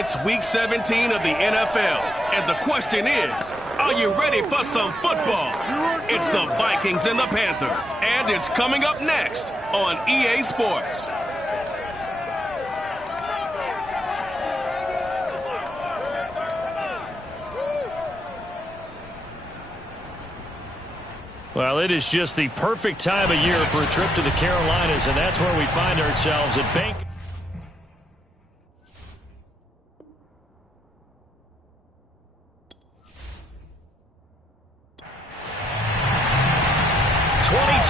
It's Week 17 of the NFL, and the question is, are you ready for some football? It's the Vikings and the Panthers, and it's coming up next on EA Sports. Well, it is just the perfect time of year for a trip to the Carolinas, and that's where we find ourselves at Bank.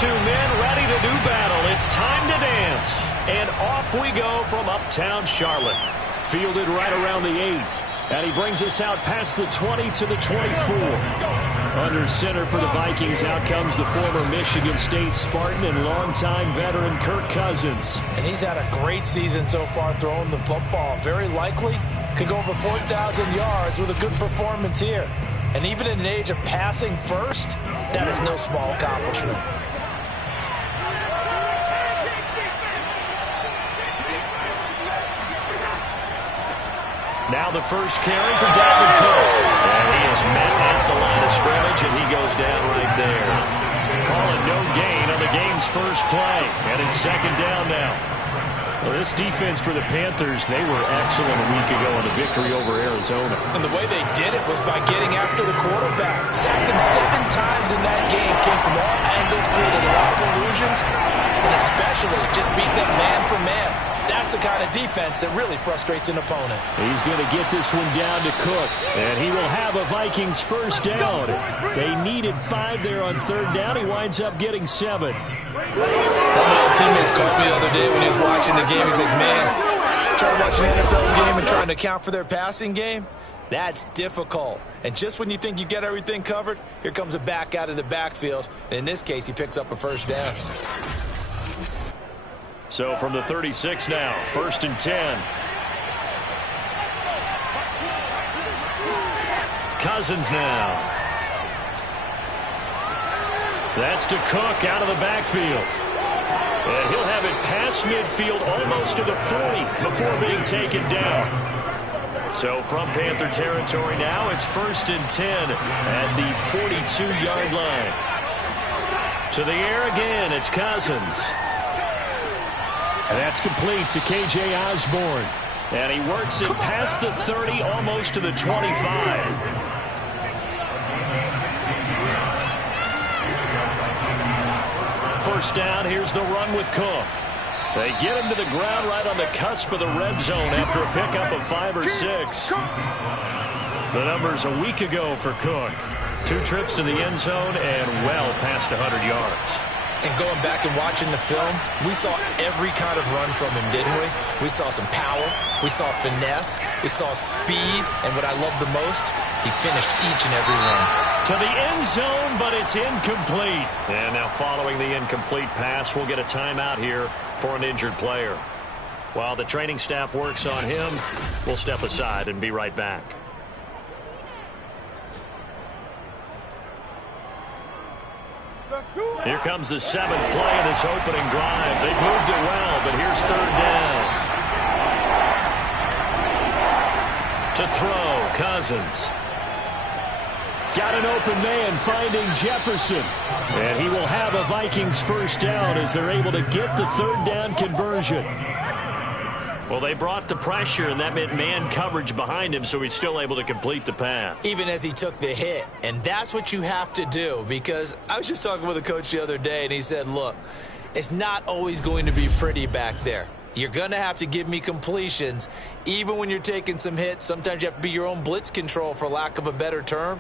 Men ready to do battle. It's time to dance. And off we go from uptown Charlotte. Fielded right around the 8. And he brings us out past the 20 to the 24. Under center for the Vikings, out comes the former Michigan State Spartan and longtime veteran Kirk Cousins. And he's had a great season so far throwing the football. Very likely could go over 4,000 yards with a good performance here. And even in an age of passing first, that is no small accomplishment. Now the first carry for Dalvin Cook. And he is met at the line of scrimmage, and he goes down right there. Call it no gain on the game's first play. And it's second down now. Well, this defense for the Panthers, they were excellent a week ago in a victory over Arizona. And the way they did it was by getting after the quarterback. Sacked him 7 times in that game. Came from all angles, created a lot of illusions, and especially just beat them man for man. That's the kind of defense that really frustrates an opponent. He's going to get this one down to Cook, and he will have a Vikings first down. They needed 5 there on third down. He winds up getting 7. One of my teammates called me the other day when he was watching the game. He's like, man, trying to watch an NFL game and trying to account for their passing game, that's difficult. And just when you think you get everything covered, here comes a back out of the backfield. And in this case, he picks up a first down. So from the 36 now, 1st and 10. Cousins now. That's to Cook out of the backfield. And he'll have it past midfield almost to the 40 before being taken down. So from Panther territory now, it's 1st and 10 at the 42-yard line. To the air again, it's Cousins. And that's complete to K.J. Osborne. And he works it past the 30, almost to the 25. First down, here's the run with Cook. They get him to the ground right on the cusp of the red zone after a pickup of 5 or 6. The numbers a week ago for Cook. 2 trips to the end zone and well past 100 yards. And going back and watching the film, we saw every kind of run from him, didn't we? We saw some power, we saw finesse, we saw speed, and what I love the most, he finished each and every run. To the end zone, but it's incomplete. And now following the incomplete pass, we'll get a timeout here for an injured player. While the training staff works on him, we'll step aside and be right back. Here comes the 7th play of this opening drive. They've moved it well, but here's 3rd down. To throw, Cousins. Got an open man finding Jefferson. And he will have a Vikings first down as they're able to get the 3rd down conversion. Well, they brought the pressure, and that meant man coverage behind him, so he's still able to complete the pass. Even as he took the hit. And that's what you have to do, because I was just talking with a coach the other day, and he said, look, it's not always going to be pretty back there. You're going to have to give me completions. Even when you're taking some hits, sometimes you have to be your own blitz control, for lack of a better term.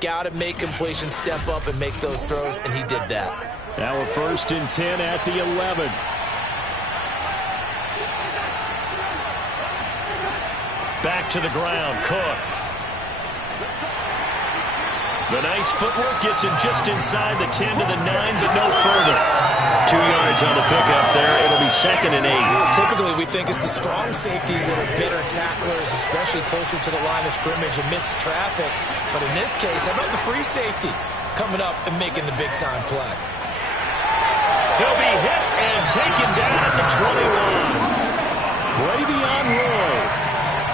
Got to make completions, step up, and make those throws, and he did that. Now a 1st and 10 at the 11. Back to the ground, Cook. The nice footwork gets him just inside the 10 to the 9, but no further. 2 yards on the pickup there. It'll be 2nd and 8. Typically, we think it's the strong safeties that are better tacklers, especially closer to the line of scrimmage amidst traffic. But in this case, how about the free safety coming up and making the big-time play? He'll be hit and taken down at the 21. Bravion Roy.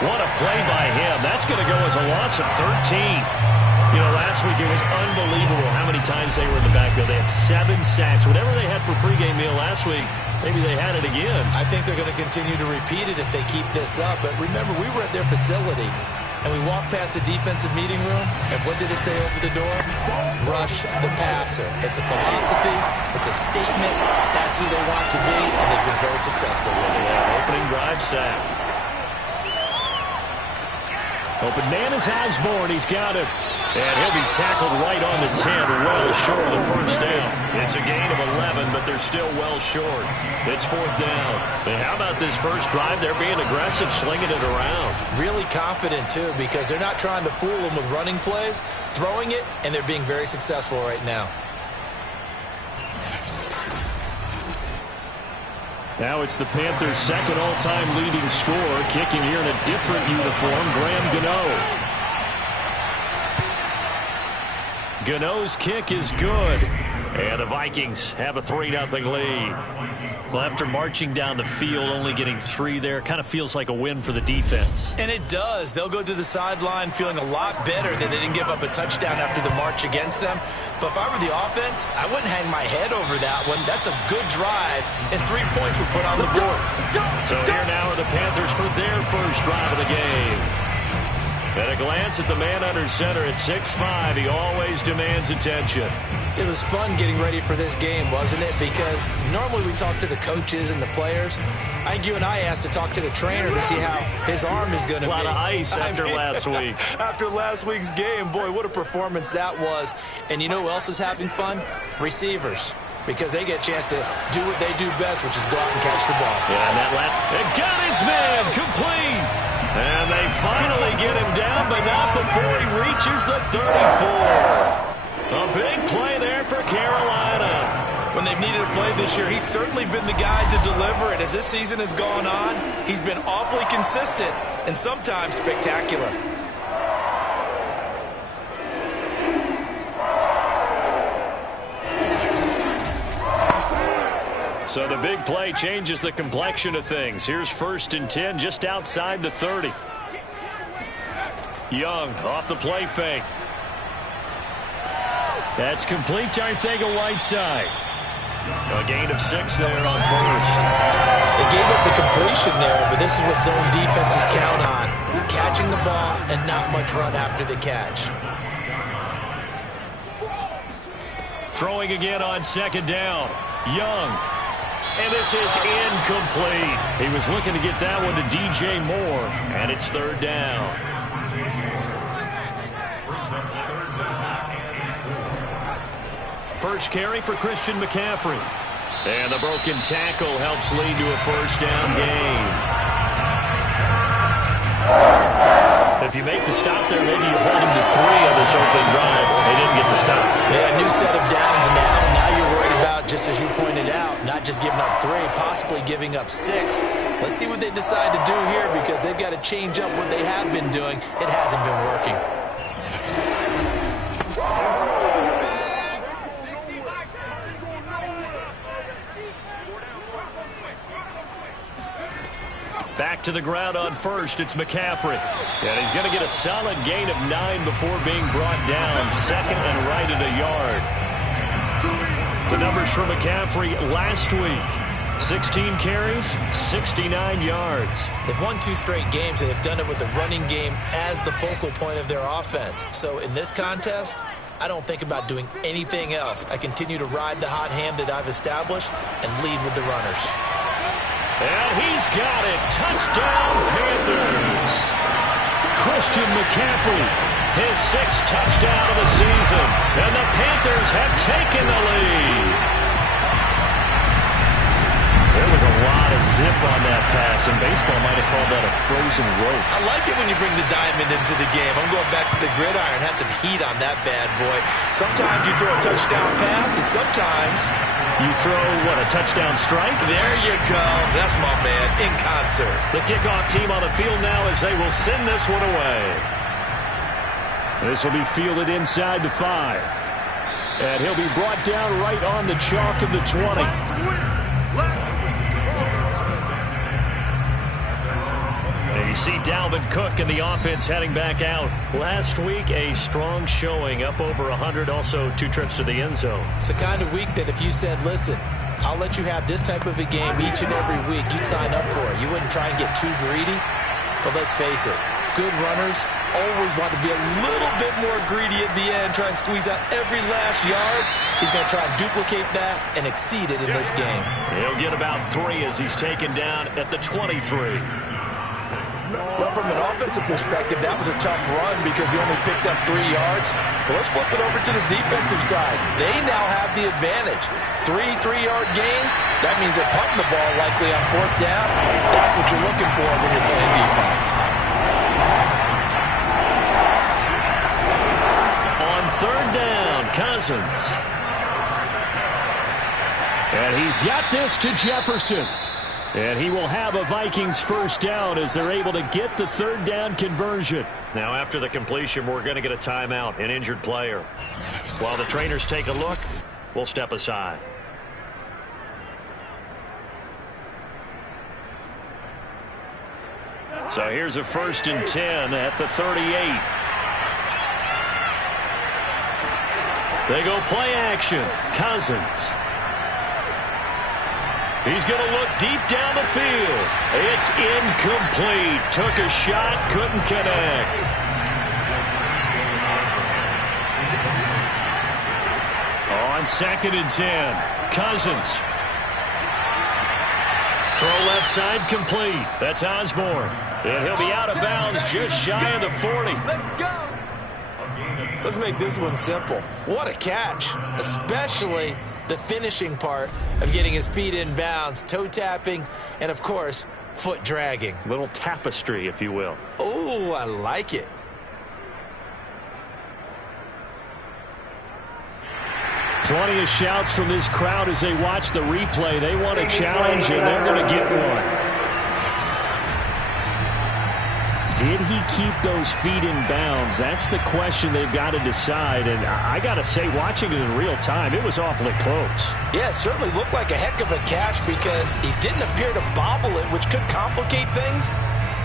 What a play by him. That's going to go as a loss of 13. You know, last week it was unbelievable how many times they were in the backfield. They had 7 sacks. Whatever they had for pregame meal last week, maybe they had it again. I think they're going to continue to repeat it if they keep this up. But remember, we were at their facility, and we walked past the defensive meeting room, and what did it say over the door? Rush the passer. It's a philosophy. It's a statement. That's who they want to be, and they've been very successful with it. Yeah, opening drive sack. Open man is Osborne. He's got him. And he'll be tackled right on the 10, well short of the first down. It's a gain of 11, but they're still well short. It's 4th down. And how about this first drive? They're being aggressive, slinging it around. Really confident, too, because they're not trying to fool them with running plays, throwing it, and they're being very successful right now. Now it's the Panthers' second all-time leading scorer, kicking here in a different uniform, Graham Gano. Gano's kick is good. And the Vikings have a 3-0 lead. Well, after marching down the field, only getting 3 there, kind of feels like a win for the defense. And it does. They'll go to the sideline feeling a lot better that they didn't give up a touchdown after the march against them. But if I were the offense, I wouldn't hang my head over that one. That's a good drive, and 3 points were put on the board. So here now are the Panthers for their first drive of the game. At a glance at the man under center at 6'5", he always demands attention. It was fun getting ready for this game, wasn't it? Because normally we talk to the coaches and the players. I think you and I asked to talk to the trainer to see how his arm is going to be. A lot of ice after last week. After last week's game, boy, what a performance that was. And you know who else is having fun? Receivers. Because they get a chance to do what they do best, which is go out and catch the ball. Yeah, and that left. It got his man complete. And they finally get him down, but not before he reaches the 34. A big play there for Carolina. When they've needed a play this year, he's certainly been the guy to deliver it. As this season has gone on, he's been awfully consistent and sometimes spectacular. So the big play changes the complexion of things. Here's 1st and 10 just outside the 30. Young off the play fake. That's complete to Arcega-Whiteside. A gain of 6 there on 1st. They gave up the completion there, but this is what zone defenses count on. Catching the ball and not much run after the catch. Throwing again on 2nd down. Young. And this is incomplete. He was looking to get that one to DJ Moore, and it's 3rd down. First carry for Christian McCaffrey. And the broken tackle helps lead to a 1st down gain. If you make the stop there, maybe you hold them to 3 on this open drive. They didn't get the stop. Yeah, new set of downs now. Now you're worried about, just as you pointed out, not just giving up 3, possibly giving up 6. Let's see what they decide to do here, because they've got to change up what they have been doing. It hasn't been working. Back to the ground on 1st. It's McCaffrey. And he's going to get a solid gain of 9 before being brought down. 2nd and right at a yard. The numbers for McCaffrey last week. 16 carries, 69 yards. They've won 2 straight games, and they've done it with the running game as the focal point of their offense. So in this contest, I don't think about doing anything else. I continue to ride the hot hand that I've established and lead with the runners. And he's got it. Touchdown, Panthers. Christian McCaffrey, his 6th touchdown of the season. And the Panthers have taken the lead. There was a lot of zip on that pass, and baseball might have called that a frozen rope. I like it when you bring the diamond into the game. I'm going back to the gridiron. Had some heat on that bad boy. Sometimes you throw a touchdown pass, and sometimes you throw, what, a touchdown strike? There you go. That's my man, in concert. The kickoff team on the field now as they will send this one away. This will be fielded inside the 5. And he'll be brought down right on the chalk of the 20. see Dalvin Cook and the offense heading back out. Last week, a strong showing, up over 100, also 2 trips to the end zone. It's the kind of week that if you said, listen, I'll let you have this type of a game each and every week, you'd sign up for it. You wouldn't try and get too greedy. But let's face it, good runners always want to be a little bit more greedy at the end, try and squeeze out every last yard. He's going to try and duplicate that and exceed it in this game. He'll get about 3 as he's taken down at the 23. Well, from an offensive perspective, that was a tough run because he only picked up 3 yards. Well, let's flip it over to the defensive side. They now have the advantage. 3 3-yard gains, that means they're punting the ball likely on 4th down. That's what you're looking for when you're playing defense. On 3rd down, Cousins. And he's got this to Jefferson. And he will have a Vikings 1st down as they're able to get the 3rd down conversion. Now after the completion, we're going to get a timeout, an injured player. While the trainers take a look, we'll step aside. So here's a 1st and 10 at the 38. They go play action. Cousins. He's going to look deep down the field. It's incomplete. Took a shot, couldn't connect. On 2nd and 10, Cousins. Throw left side complete. That's Osborne. And he'll be out of bounds just shy of the 40. Let's go. Let's make this one simple. What a catch, especially the finishing part of getting his feet in bounds, toe tapping, and of course, foot dragging. Little tapestry, if you will. Oh, I like it. Plenty of shouts from this crowd as they watch the replay. They want a challenge, and they're going to get one. Did he keep those feet in bounds? That's the question they've got to decide. And I got to say, watching it in real time, it was awfully close. Yeah, it certainly looked like a heck of a catch because he didn't appear to bobble it, which could complicate things.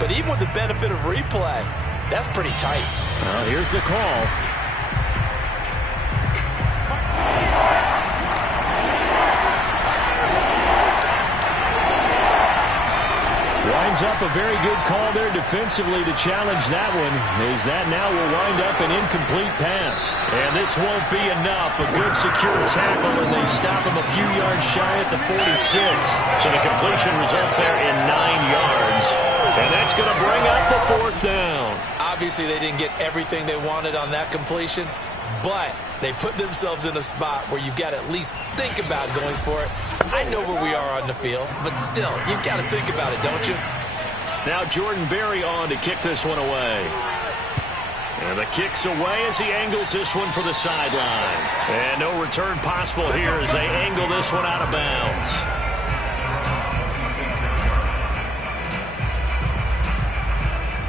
But even with the benefit of replay, that's pretty tight. Well, here's the call. Winds up a very good call there defensively to challenge that one, as that now will wind up an incomplete pass. And this won't be enough. A good secure tackle, and they stop him a few yards shy at the 46. So the completion results there in 9 yards. And that's going to bring up the 4th down. Obviously, they didn't get everything they wanted on that completion, but they put themselves in a spot where you've got to at least think about going for it. I know where we are on the field, but still, you've got to think about it, don't you? Now Jordan Berry on to kick this one away. And the kick's away as he angles this one for the sideline. And no return possible here as they angle this one out of bounds.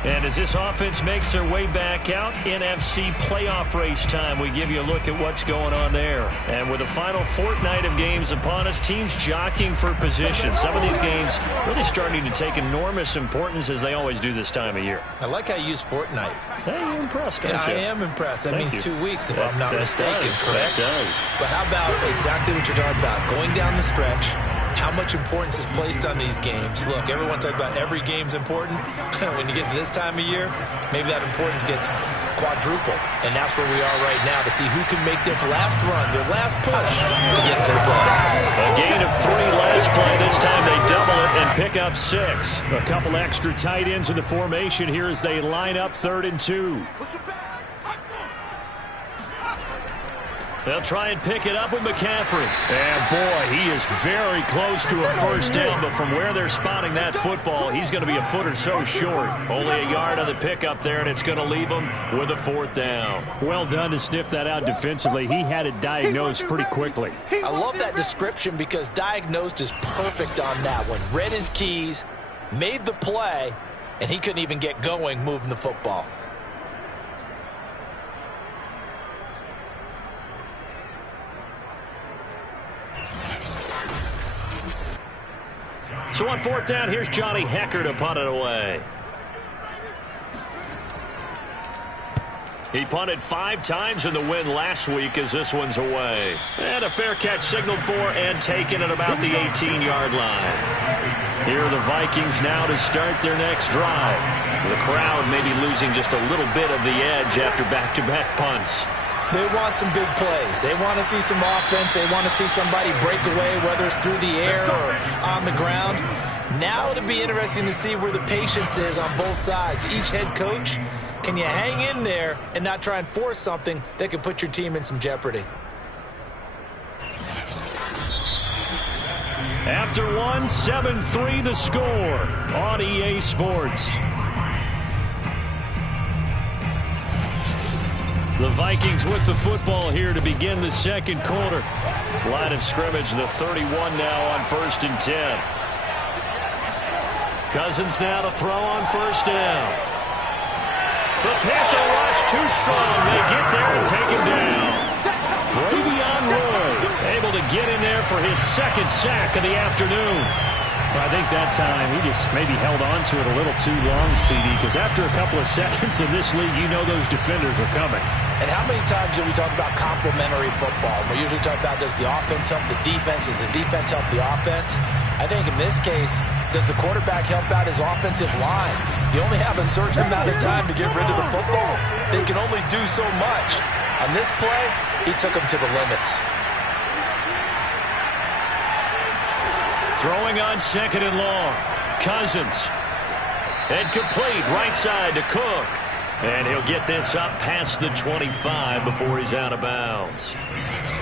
And as this offense makes their way back out, NFC playoff race time, we give you a look at what's going on there. And with the final fortnight of games upon us, teams jockeying for position. Some of these games really starting to take enormous importance as they always do this time of year. I like how you use fortnight. Hey, you're impressed, aren't you? I am impressed. That means 2 weeks, if I'm not that mistaken, does, correct? That does. But how about exactly what you're talking about? Going down the stretch, how much importance is placed on these games. Look, everyone talks about every game's important. When you get to this time of year, maybe that importance gets quadruple. And that's where we are right now to see who can make their last run, their last push to get into the playoffs. A gain of 3 last play. This time they double it and pick up 6. A couple extra tight ends in the formation here as they line up 3rd and 2. They'll try and pick it up with McCaffrey. And, boy, he is very close to a 1st down, but from where they're spotting that football, he's going to be a foot or so short. Only a yard on the pickup there, and it's going to leave him with a 4th down. Well done to sniff that out defensively. He had it diagnosed pretty quickly. I love that description because diagnosed is perfect on that one. Read his keys, made the play, and he couldn't even get going moving the football. So on 4th down, here's Johnny Hecker to punt it away. He punted 5 times in the win last week as this one's away. And a fair catch signaled for and taken at about the 18-yard line. Here are the Vikings now to start their next drive. The crowd may be losing just a little bit of the edge after back-to-back punts. They want some big plays. They want to see some offense. They want to see somebody break away, whether it's through the air or on the ground. Now it'll be interesting to see where the patience is on both sides. Each head coach, can you hang in there and not try and force something that could put your team in some jeopardy? After one, 7-3 the score on EA Sports. The Vikings with the football here to begin the second quarter. Line of scrimmage, the 31 now on 1st and 10. Cousins now to throw on 1st down. The Panther rush too strong. They get there and take him down. Bravion Roy able to get in there for his 2nd sack of the afternoon. Well, I think that time he just maybe held on to it a little too long, CD, because after a couple of seconds in this league, you know those defenders are coming. And how many times do we talk about complementary football? We usually talk about, does the offense help the defense? Does the defense help the offense? I think in this case, does the quarterback help out his offensive line? You only have a certain amount of time to get rid of the football. They can only do so much. On this play, he took them to the limits. Throwing on 2nd and long. Cousins. And complete right side to Cook. And he'll get this up past the 25 before he's out of bounds.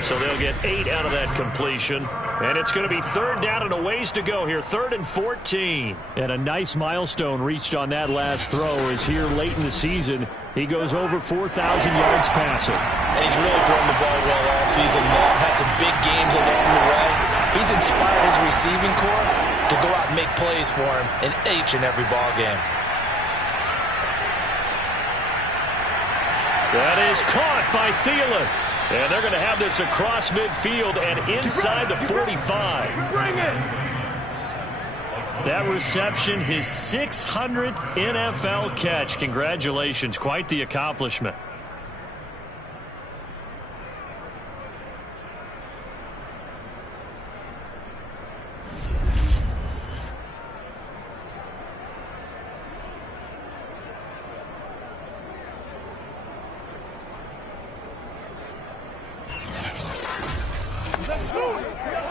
So they'll get 8 out of that completion. And it's going to be 3rd down and a ways to go here. 3rd and 14. And a nice milestone reached on that last throw is here late in the season. He goes over 4,000 yards passing. And he's really thrown the ball well all season long. Had some big games along the way. He's inspired his receiving corps to go out and make plays for him in each and every ball game. That is caught by Thielen. And they're going to have this across midfield and inside the 45. Bring it! That reception, his 600th NFL catch. Congratulations. Quite the accomplishment.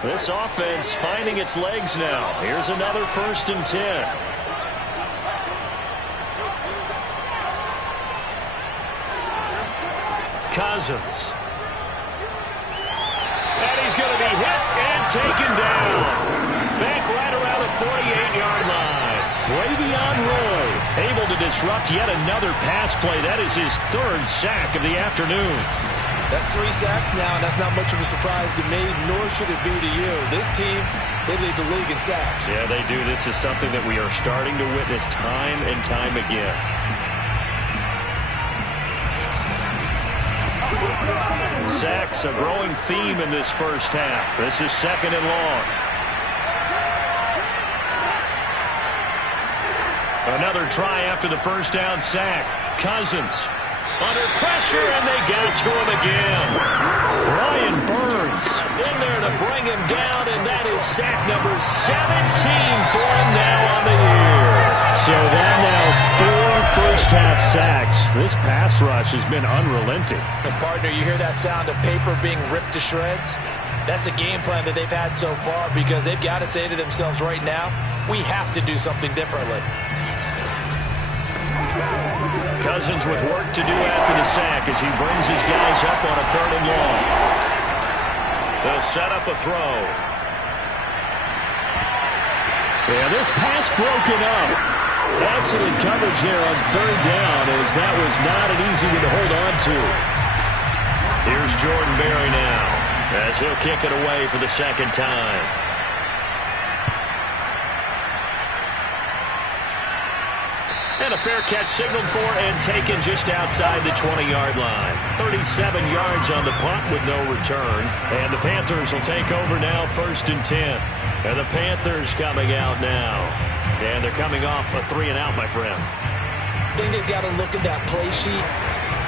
This offense finding its legs now. Here's another 1st and 10. Cousins. And he's going to be hit and taken down. Back right around the 48-yard line. Bravion Roy able to disrupt yet another pass play. That is his 3rd sack of the afternoon. That's 3 sacks now, and that's not much of a surprise to me, nor should it be to you. This team, they lead the league in sacks. Yeah, they do. This is something that we are starting to witness time and time again. Sacks, a growing theme in this first half. This is 2nd and long. Another try after the 1st down sack. Cousins. Under pressure, and they got to him again. Brian Burns in there to bring him down, and that is sack number 17 for him now on the year. So that now 4 first-half sacks. This pass rush has been unrelenting. And partner, you hear that sound of paper being ripped to shreds? That's a game plan that they've had so far because they've got to say to themselves right now, we have to do something differently. Cousins with work to do after the sack as he brings his guys up on a 3rd and long. They'll set up a throw. Yeah, this pass broken up. Excellent coverage there on 3rd down as that was not an easy one to hold on to. Here's Jordan Berry now as he'll kick it away for the 2nd time. And a fair catch signaled for and taken just outside the 20-yard line. 37 yards on the punt with no return. And the Panthers will take over now 1st and 10. And the Panthers coming out now. And they're coming off a 3-and-out, my friend. I think they've got to look at that play sheet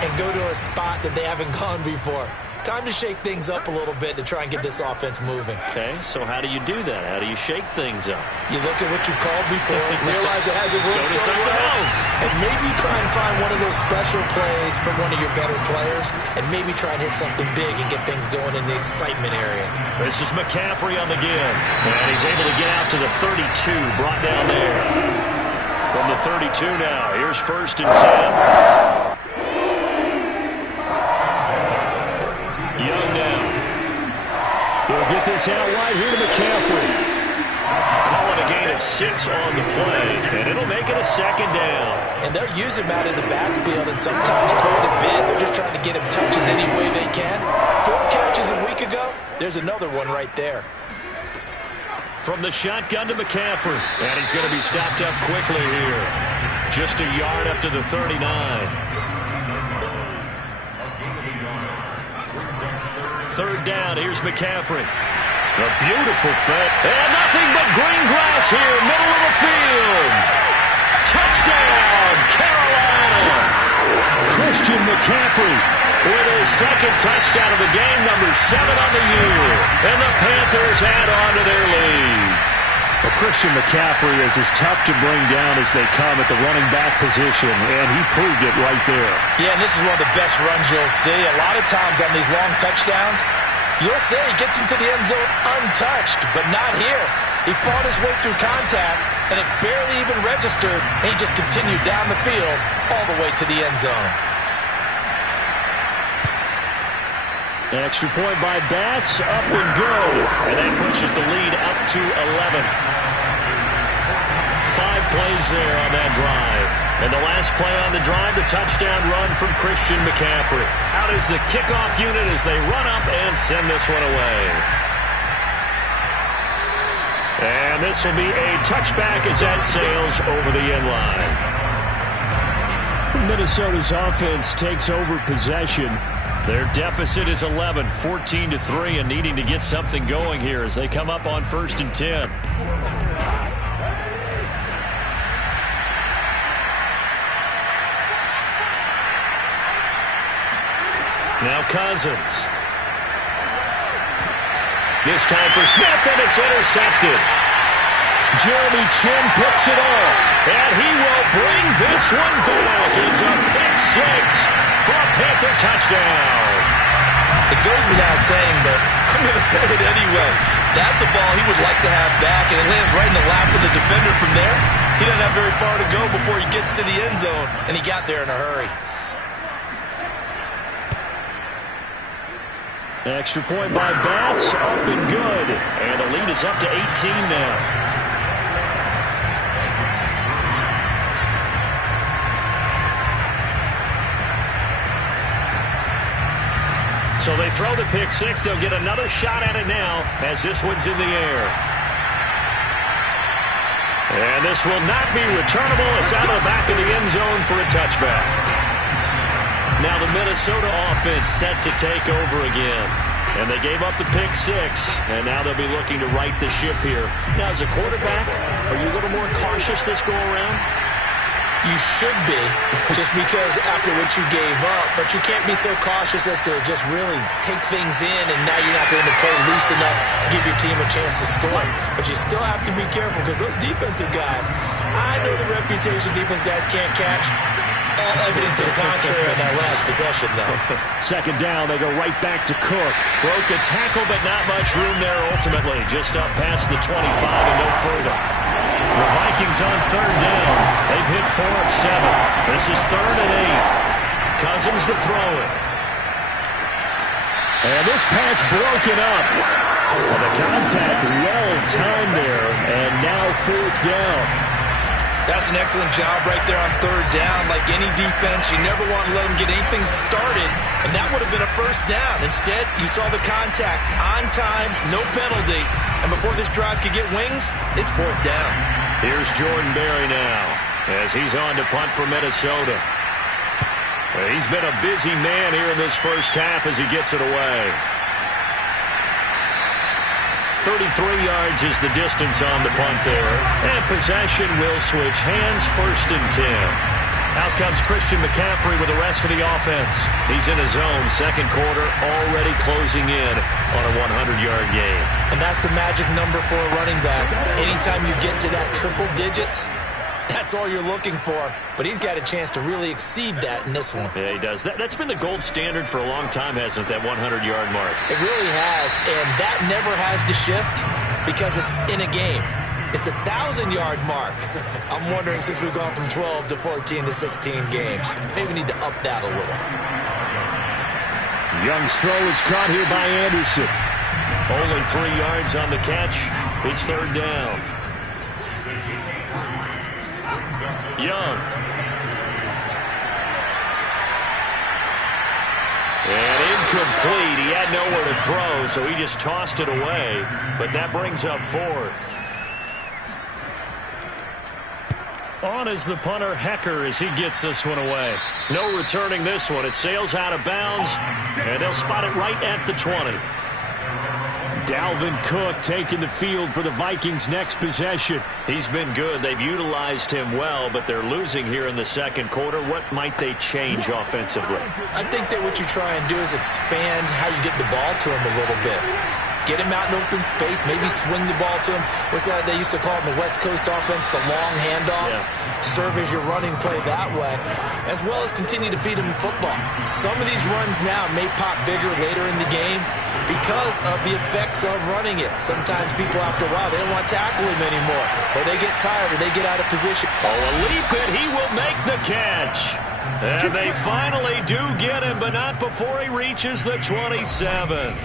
and go to a spot that they haven't gone before. Time to shake things up a little bit to try and get this offense moving. Okay, so how do you do that? How do you shake things up? You look at what you called before, realize it hasn't worked Go to so something well, else. and maybe try and find one of those special plays from one of your better players, and maybe try and hit something big and get things going in the excitement area. This is McCaffrey on the give, and he's able to get out to the 32, brought down there. From the 32 now, here's 1st and 10. Young now. He'll get this out wide here to McCaffrey. Calling a gain of 6 on the play, and it'll make it a 2nd down. And they're using him out in the backfield, and sometimes quite a bit. They're just trying to get him touches any way they can. 4 catches a week ago. There's another one right there. From the shotgun to McCaffrey, and he's going to be stopped up quickly here. Just a yard up to the 39. 3rd down, here's McCaffrey. A beautiful fit. And nothing but green grass here, middle of the field. Touchdown, Carolina. Christian McCaffrey With his 2nd touchdown of the game, number 7 on the year. And the Panthers add on to their lead. Well, Christian McCaffrey is as tough to bring down as they come at the running back position, and he proved it right there. Yeah, and this is one of the best runs you'll see. A lot of times on these long touchdowns, you'll see he gets into the end zone untouched, but not here. He fought his way through contact, and it barely even registered, and he just continued down the field all the way to the end zone. Extra point by Bass, up and good. And that pushes the lead up to 11. 5 plays there on that drive. And the last play on the drive, the touchdown run from Christian McCaffrey. Out is the kickoff unit as they run up and send this one away. And this will be a touchback as that sails over the end line. Minnesota's offense takes over possession. Their deficit is 11, 14-3, and needing to get something going here as they come up on 1st and 10. Now Cousins. This time for Smith, and it's intercepted. Jeremy Chin picks it off. And he will bring this one back. It's a pick 6 for a Panther touchdown. It goes without saying, but I'm going to say it anyway. That's a ball he would like to have back, and it lands right in the lap of the defender from there. He doesn't have very far to go before he gets to the end zone, and he got there in a hurry. Extra point by Bass, up and good. And the lead is up to 18 now. So they throw the pick 6. They'll get another shot at it now as this one's in the air. And this will not be returnable. It's out of the back of the end zone for a touchback. Now the Minnesota offense set to take over again. And they gave up the pick 6, and now they'll be looking to right the ship here. Now, as a quarterback, are you a little more cautious this go-around? You should be, just because after what you gave up, but you can't be so cautious as to just really take things in, and now you're not going to play loose enough to give your team a chance to score. But you still have to be careful, because those defensive guys, I know the reputation defense guys can't catch. All evidence to the contrary on that last possession, though. 2nd down, they go right back to Cook. Broke a tackle, but not much room there ultimately. Just up past the 25 and no further. The Vikings on 3rd down. They've hit 4 of 7. This is 3rd and 8. Cousins to throw it. And this pass broken up. Well, the contact well-timed there, and now 4th down. That's an excellent job right there on 3rd down. Like any defense, you never want to let them get anything started, and that would have been a 1st down. Instead, you saw the contact on time, no penalty, and before this drive could get wings, it's 4th down. Here's Jordan Berry now as he's on to punt for Minnesota. He's been a busy man here in this first half as he gets it away. 33 yards is the distance on the punt there. And possession will switch hands, 1st and 10. Out comes Christian McCaffrey with the rest of the offense. He's in his zone. Second quarter already closing in on a 100-yard game. And that's the magic number for a running back. Anytime you get to that triple digits, that's all you're looking for. But he's got a chance to really exceed that in this one. Yeah, he does. That's been the gold standard for a long time, hasn't it, that 100-yard mark? It really has, and that never has to shift because it's in a game. It's a 1,000-yard mark. I'm wondering, since we've gone from 12 to 14 to 16 games, maybe we need to up that a little. Young's throw is caught here by Anderson. Only 3 yards on the catch. It's third down. Young. And incomplete. He had nowhere to throw, so he just tossed it away. But that brings up fourth. On is the punter, Hecker, as he gets this one away. No returning this one. It sails out of bounds, and they'll spot it right at the 20. Dalvin Cook taking the field for the Vikings' next possession. He's been good. They've utilized him well, but they're losing here in the second quarter. What might they change offensively? I think that what you try and do is expand how you get the ball to him a little bit. Get him out in open space, maybe swing the ball to him. What's that they used to call it in the West Coast offense, the long handoff? Yeah. Serve as your running play that way, as well as continue to feed him football. Some of these runs now may pop bigger later in the game because of the effects of running it. Sometimes people, after a while, they don't want to tackle him anymore, or they get tired, or they get out of position. Oh, a leap it. He will make the catch. And they finally do get him, but not before he reaches the 27.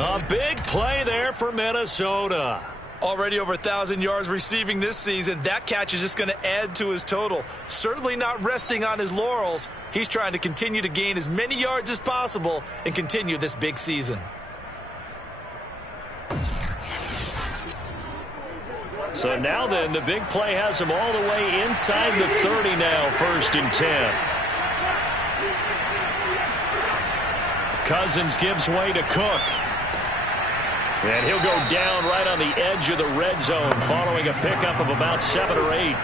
A big play there for Minnesota. Already over 1,000 yards receiving this season. That catch is just going to add to his total. Certainly not resting on his laurels. He's trying to continue to gain as many yards as possible and continue this big season. So now then, the big play has him all the way inside the 30 now, 1st and 10. Cousins gives way to Cook. And he'll go down right on the edge of the red zone following a pickup of about 7 or 8.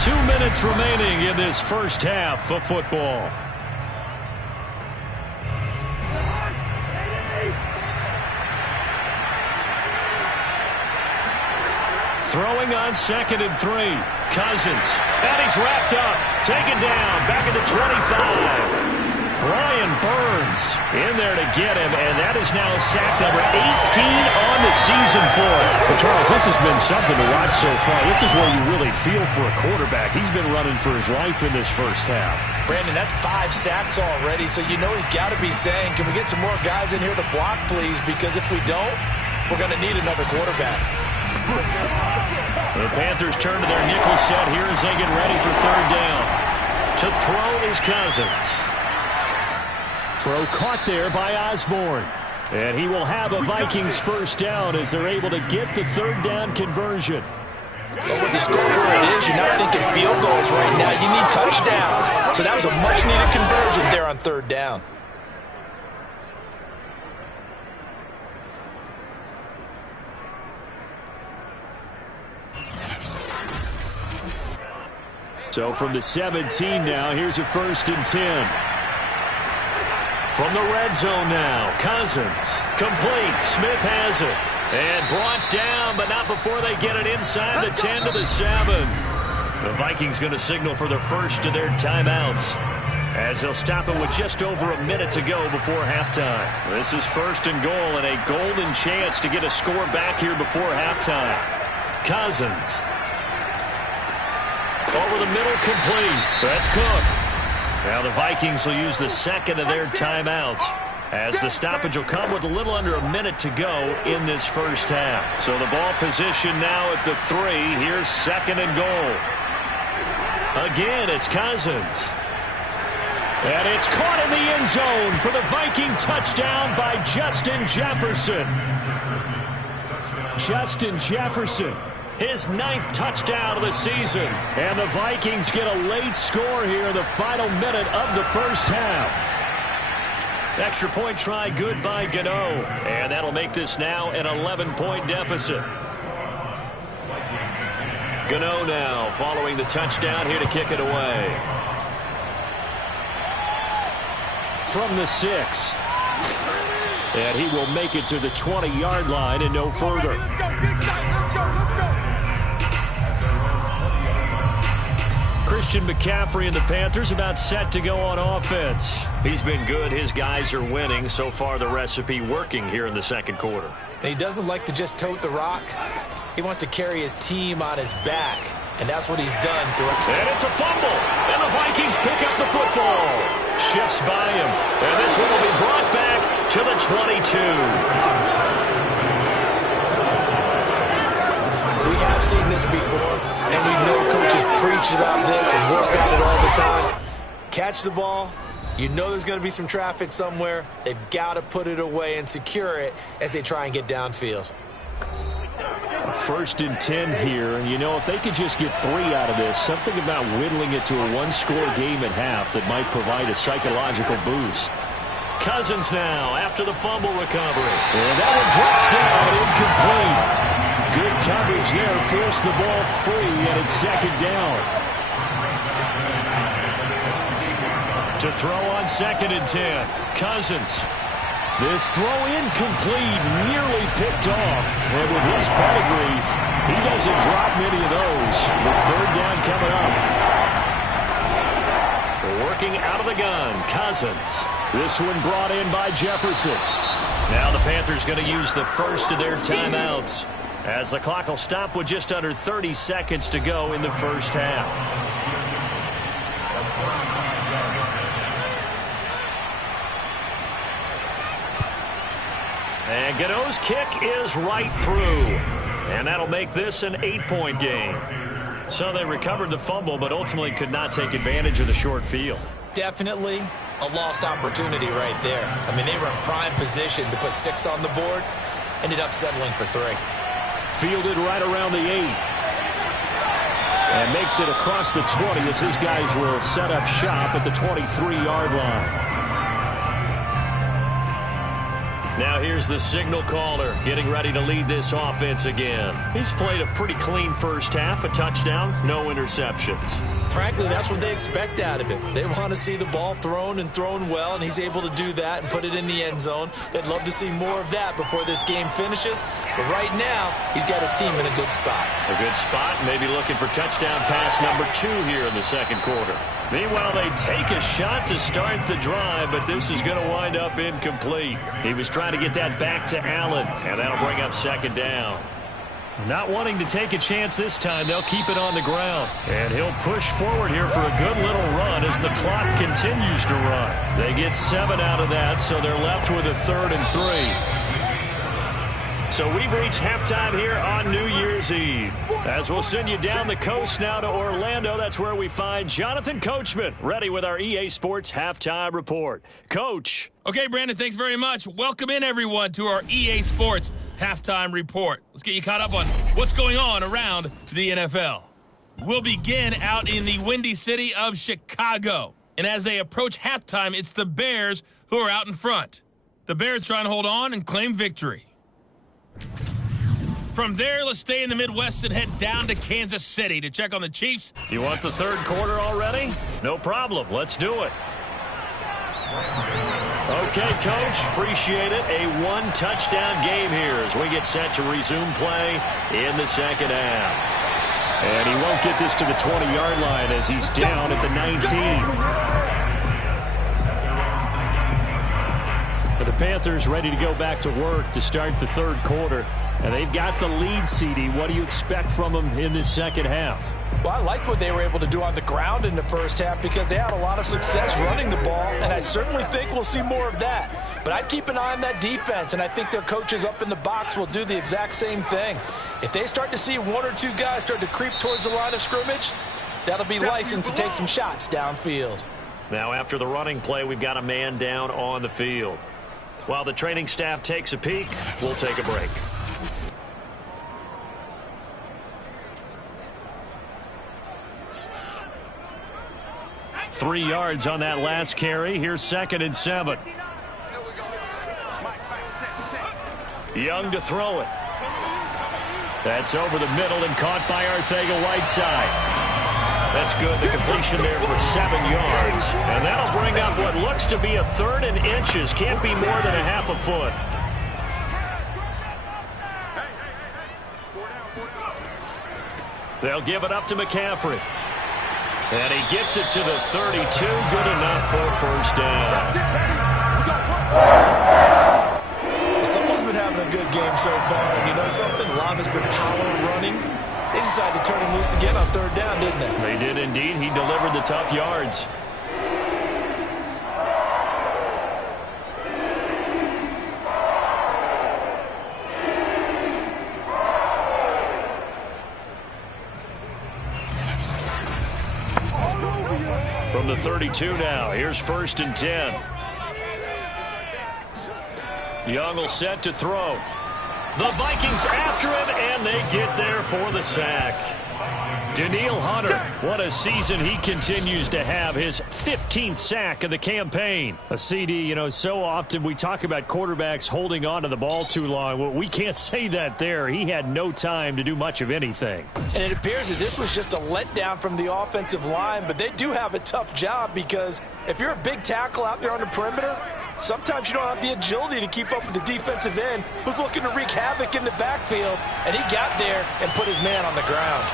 Two minutes remaining in this first half of football. Throwing on 2nd and 3. Cousins. And he's wrapped up. Taken down. Back at the 25. Brian Burns in there to get him, and that is now sack number 18 on the season for him. Well, Charles, this has been something to watch so far. This is where you really feel for a quarterback. He's been running for his life in this first half. Brandon, that's 5 sacks already, so you know he's got to be saying, can we get some more guys in here to block, please? Because if we don't, we're going to need another quarterback. The Panthers turn to their nickel set here as they get ready for third down. To throw is Cousins. Throw caught there by Osborne. And he will have a Vikings first down as they're able to get the third down conversion. But with the scoreboard it is, you're not thinking field goals right now. You need touchdowns. So that was a much-needed conversion there on third down. So from the 17 now, here's a 1st and 10. From the red zone now, Cousins. Complete. Smith has it. And brought down, but not before they get it inside the 10 to the 7. The Vikings going to signal for their first of their timeouts, as they'll stop it with just over a minute to go before halftime. This is 1st and goal and a golden chance to get a score back here before halftime. Cousins. Over the middle, complete. That's Cook. Now the Vikings will use the 2nd of their timeouts, as the stoppage will come with a little under a minute to go in this first half. So the ball position now at the 3. Here's 2nd and goal. Again, it's Cousins. And it's caught in the end zone for the Viking touchdown by Justin Jefferson. Justin Jefferson, his 9th touchdown of the season. And the Vikings get a late score here in the final minute of the first half. Extra point try good by Gano. And that'll make this now an 11-point deficit. Gano now following the touchdown here to kick it away. From the 6. And he will make it to the 20-yard line and no further. Christian McCaffrey and the Panthers about set to go on offense. He's been good. His guys are winning. So far, the recipe working here in the second quarter. He doesn't like to just tote the rock. He wants to carry his team on his back, and that's what he's done throughout. And it's a fumble, and the Vikings pick up the football. Shifts by him, and this one will be brought back to the 22. We have seen this before, and we know coaches preach about this and work on it all the time. Catch the ball. You know there's going to be some traffic somewhere. They've got to put it away and secure it as they try and get downfield. 1st and 10 here, and you know, if they could just get 3 out of this, something about whittling it to a one-score game at half that might provide a psychological boost. Cousins now after the fumble recovery. And that one drops down, incomplete. Good coverage there, forced the ball free, and it's 2nd down. To throw on 2nd and 10, Cousins. This throw incomplete, nearly picked off. And with his pedigree, he doesn't drop many of those. With 3rd down coming up. Working out of the gun, Cousins. This one brought in by Jefferson. Now the Panthers going to use the first of their timeouts, as the clock will stop with just under 30 seconds to go in the first half. And Gano's kick is right through. And that'll make this an 8-point game. So they recovered the fumble, but ultimately could not take advantage of the short field. Definitely a lost opportunity right there. I mean, they were in prime position to put 6 on the board. Ended up settling for 3. Fielded right around the 8. And makes it across the 20 as his guys will set up shop at the 23-yard line. Now here's the signal caller getting ready to lead this offense again. He's played a pretty clean first half, a touchdown, no interceptions. Frankly, that's what they expect out of him. They want to see the ball thrown and thrown well, and he's able to do that and put it in the end zone. They'd love to see more of that before this game finishes. But right now, he's got his team in a good spot. A good spot, maybe looking for touchdown pass number 2 here in the second quarter. Meanwhile, they take a shot to start the drive, but this is going to wind up incomplete. He was trying to get that back to Allen, and that'll bring up 2nd down. Not wanting to take a chance this time, they'll keep it on the ground. And he'll push forward here for a good little run as the clock continues to run. They get 7 out of that, so they're left with a 3rd and 3. So we've reached halftime here on New Year's Eve. As we'll send you down the coast now to Orlando, that's where we find Jonathan Coachman, ready with our EA Sports Halftime Report. Coach. Okay, Brandon, thanks very much. Welcome in, everyone, to our EA Sports Halftime Report. Let's get you caught up on what's going on around the NFL. We'll begin out in the windy city of Chicago. And as they approach halftime, it's the Bears who are out in front. The Bears trying to hold on and claim victory. From there, let's stay in the Midwest and head down to Kansas City to check on the Chiefs. You want the third quarter already? No problem. Let's do it. Okay, Coach. Appreciate it. A one-touchdown game here as we get set to resume play in the second half. And he won't get this to the 20-yard line as he's down at the 19. But the Panthers ready to go back to work to start the third quarter. And they've got the lead, CD. What do you expect from them in this second half? Well, I like what they were able to do on the ground in the first half because they had a lot of success running the ball, and I certainly think we'll see more of that. But I'd keep an eye on that defense, and I think their coaches up in the box will do the exact same thing. If they start to see 1 or 2 guys start to creep towards the line of scrimmage, that'll be license to take some shots downfield. Now, after the running play, we've got a man down on the field. While the training staff takes a peek, we'll take a break. Three yards on that last carry. Here's 2nd and 7. Young to throw it. That's over the middle and caught by Arcega-Whiteside. That's good. The completion there for 7 yards. And that'll bring up what looks to be a 3rd and inches. Can't be more than a half a foot. They'll give it up to McCaffrey. And he gets it to the 32. Good enough for first down. Someone's been having a good game so far, and you know something? A lot has been power running. They decided to turn him loose again on 3rd down, didn't they? They did indeed. He delivered the tough yards. From the 32 now, here's 1st and 10. Young will set to throw. The Vikings after him, and they get there for the sack. Danielle Hunter, what a season he continues to have. His 15th sack of the campaign. A CD, you know, so often we talk about quarterbacks holding on to the ball too long. Well, we can't say that there. He had no time to do much of anything. And it appears that this was just a letdown from the offensive line, but they do have a tough job because if you're a big tackle out there on the perimeter, sometimes you don't have the agility to keep up with the defensive end who's looking to wreak havoc in the backfield, and he got there and put his man on the ground.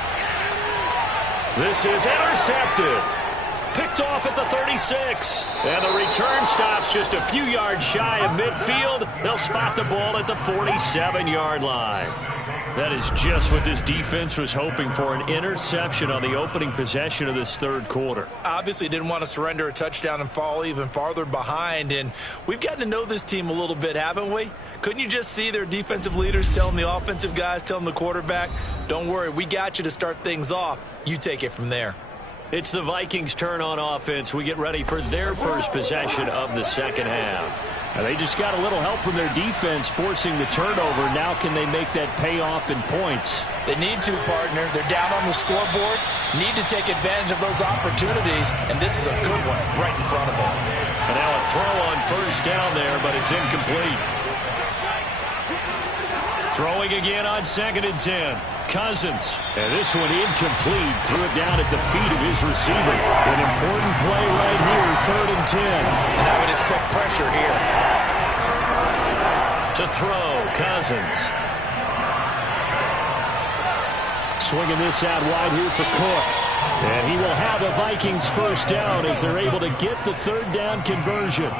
This is intercepted. Picked off at the 36. And the return stops just a few yards shy of midfield. They'll spot the ball at the 47-yard line. That is just what this defense was hoping for, an interception on the opening possession of this 3rd quarter. Obviously didn't want to surrender a touchdown and fall even farther behind, and we've gotten to know this team a little bit, haven't we? Couldn't you just see their defensive leaders telling the offensive guys, telling the quarterback, don't worry, we got you to start things off. You take it from there. It's the Vikings' turn on offense. We get ready for their first possession of the 2nd half. Now, they just got a little help from their defense forcing the turnover. Now can they make that pay off in points? They need to, partner. They're down on the scoreboard. Need to take advantage of those opportunities, and this is a good one right in front of them. And now a throw on 1st down there, but it's incomplete. Throwing again on 2nd and 10. Cousins. And this one incomplete. Threw it down at the feet of his receiver. An important play right here, 3rd and 10. And I would expect pressure here. To throw, Cousins. Swinging this out wide here for Cook. And he will have a Vikings first down as they're able to get the 3rd down conversion.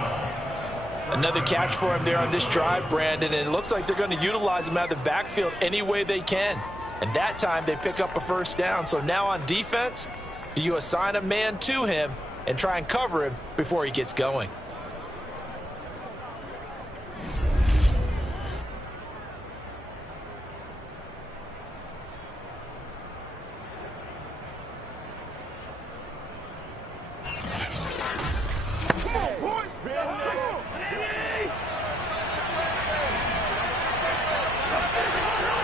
Another catch for him there on this drive, Brandon, and it looks like they're going to utilize him out of the backfield any way they can. And that time they pick up a first down. So now on defense, do you assign a man to him and try and cover him before he gets going?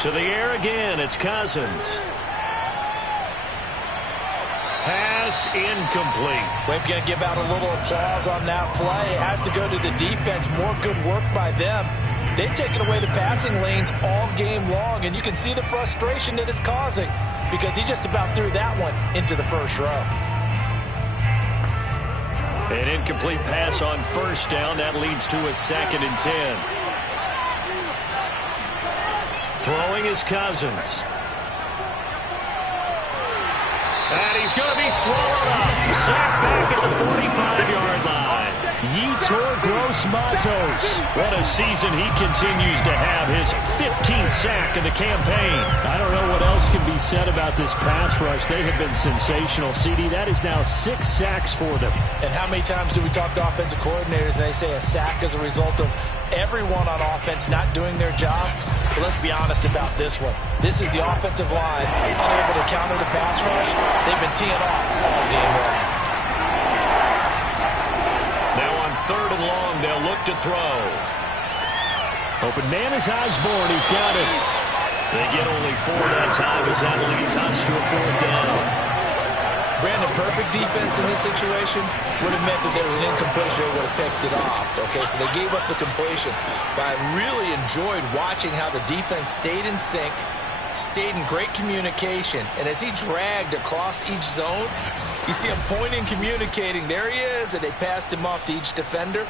To the air again, it's Cousins. Pass incomplete. We're going to give out a little applause on that play. It has to go to the defense. More good work by them. They've taken away the passing lanes all game long, and you can see the frustration that it's causing because he just about threw that one into the first row. An incomplete pass on 1st down. That leads to a 2nd and 10. Throwing is Cousins. And he's going to be swallowed up. Sacked back at the 45-yard line. Yetur Gross-Matos. What a season he continues to have. His 15th sack of the campaign. I don't know what else can be said about this pass rush. They have been sensational. CD, that is now 6 sacks for them. And how many times do we talk to offensive coordinators and they say a sack is a result of everyone on offense not doing their job? But let's be honest about this one. This is the offensive line unable to counter the pass rush. They've been teeing off all game long. Now on 3rd and long, they'll look to throw. Open man is Osborne. He's got it. They get only 4 that time as that leads us to a 4th down. Brandon, perfect defense in this situation would have meant that there was an incompletion. They would have picked it off. Okay, so they gave up the completion. But I really enjoyed watching how the defense stayed in sync, stayed in great communication. And as he dragged across each zone, you see him pointing, communicating. There he is, and they passed him off to each defender.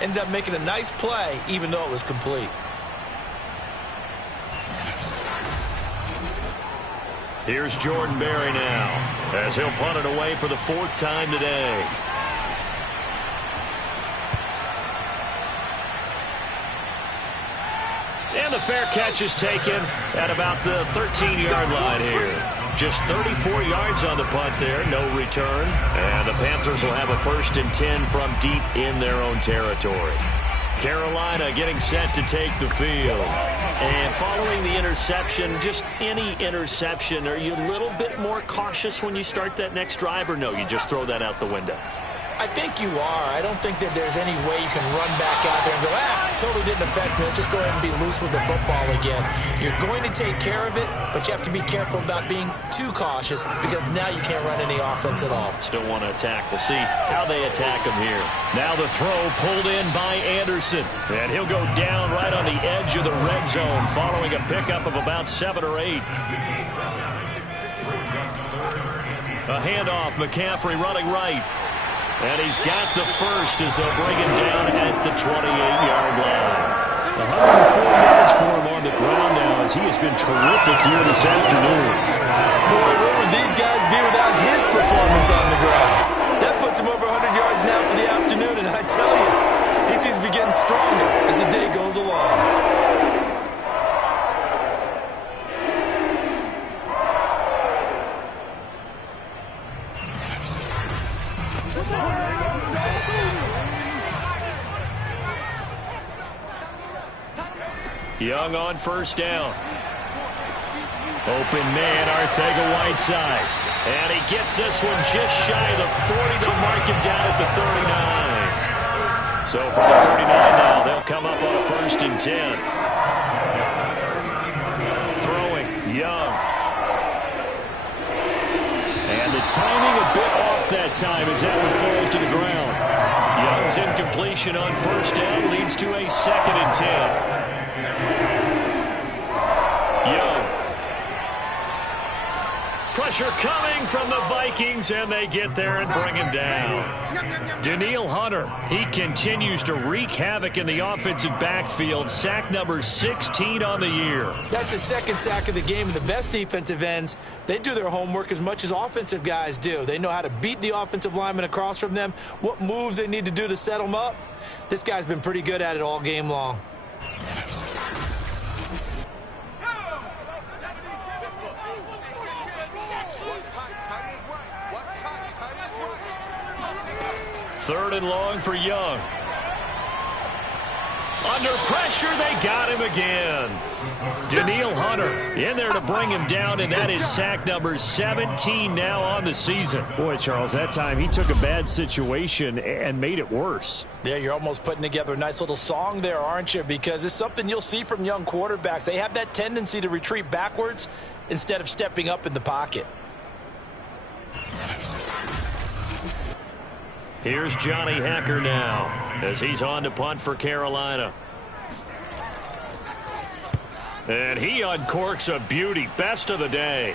Ended up making a nice play, even though it was complete. Here's Jordan Berry now, as he'll punt it away for the 4th time today. And the fair catch is taken at about the 13-yard line here. Just 34 yards on the punt there, no return. And the Panthers will have a 1st and 10 from deep in their own territory. Carolina getting set to take the field. And following the interception, just any interception, are you a little bit more cautious when you start that next drive, or no, you just throw that out the window? I think you are. I don't think that there's any way you can run back out there and go, totally didn't affect me. Let's just go ahead and be loose with the football again. You're going to take care of it, but you have to be careful about being too cautious because now you can't run any offense at all. Still want to attack. We'll see how they attack him here. Now the throw pulled in by Anderson. And he'll go down right on the edge of the red zone following a pickup of about 7 or 8. A handoff, McCaffrey running right. And he's got the first as they'll bring him down at the 28-yard line. 104 yards for him on the ground now as he has been terrific here this afternoon. Boy, where would these guys be without his performance on the ground? That puts him over 100 yards now for the afternoon, and I tell you, he seems to be getting stronger as the day goes along. Young on 1st down. Open man, Arcega-Whiteside. And he gets this one just shy of the 40. They'll mark him down at the 39. So from the 39 now, they'll come up on a 1st and 10. Throwing, Young. And the timing a bit off that time as that one falls to the ground. Young's incompletion on 1st down leads to a 2nd and 10. Young. Pressure coming from the Vikings, and they get there and bring him down. Danielle Hunter, he continues to wreak havoc in the offensive backfield. Sack number 16 on the year. That's the 2nd sack of the game, and the best defensive ends, they do their homework as much as offensive guys do. They know how to beat the offensive lineman across from them, what moves they need to do to set them up. This guy's been pretty good at it all game long. Third and long for Young. Under pressure, they got him again. Danielle Hunter in there to bring him down, and that is sack number 17 now on the season. Boy, Charles, that time he took a bad situation and made it worse. Yeah, you're almost putting together a nice little song there, aren't you? Because it's something you'll see from young quarterbacks. They have that tendency to retreat backwards instead of stepping up in the pocket. Here's Johnny Hacker now as he's on to punt for Carolina. And he uncorks a beauty. Best of the day.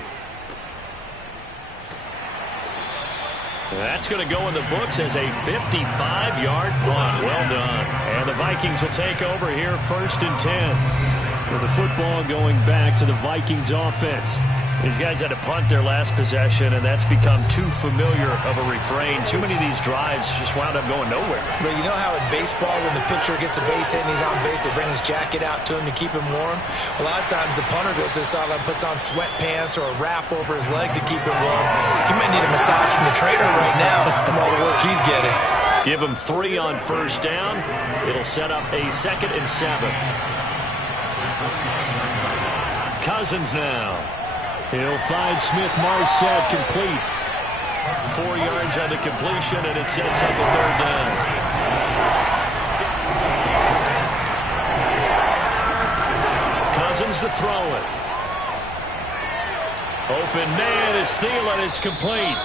That's going to go in the books as a 55-yard punt. Well done. And the Vikings will take over here 1st and 10. With the football going back to the Vikings offense. These guys had to punt their last possession, and that's become too familiar of a refrain. Too many of these drives just wound up going nowhere. But you know how in baseball, when the pitcher gets a base hit and he's on base, they bring his jacket out to him to keep him warm? A lot of times the punter goes to the sideline, puts on sweatpants or a wrap over his leg to keep him warm. He might need a massage from the trainer right now from all the work he's getting. Give him 3 on 1st down. It'll set up a 2nd and 7. Cousins now. He'll find Smith-Marset complete. 4 yards on the completion, and it sets up a 3rd down. Cousins to throw it. Open man is Thielen. It's complete.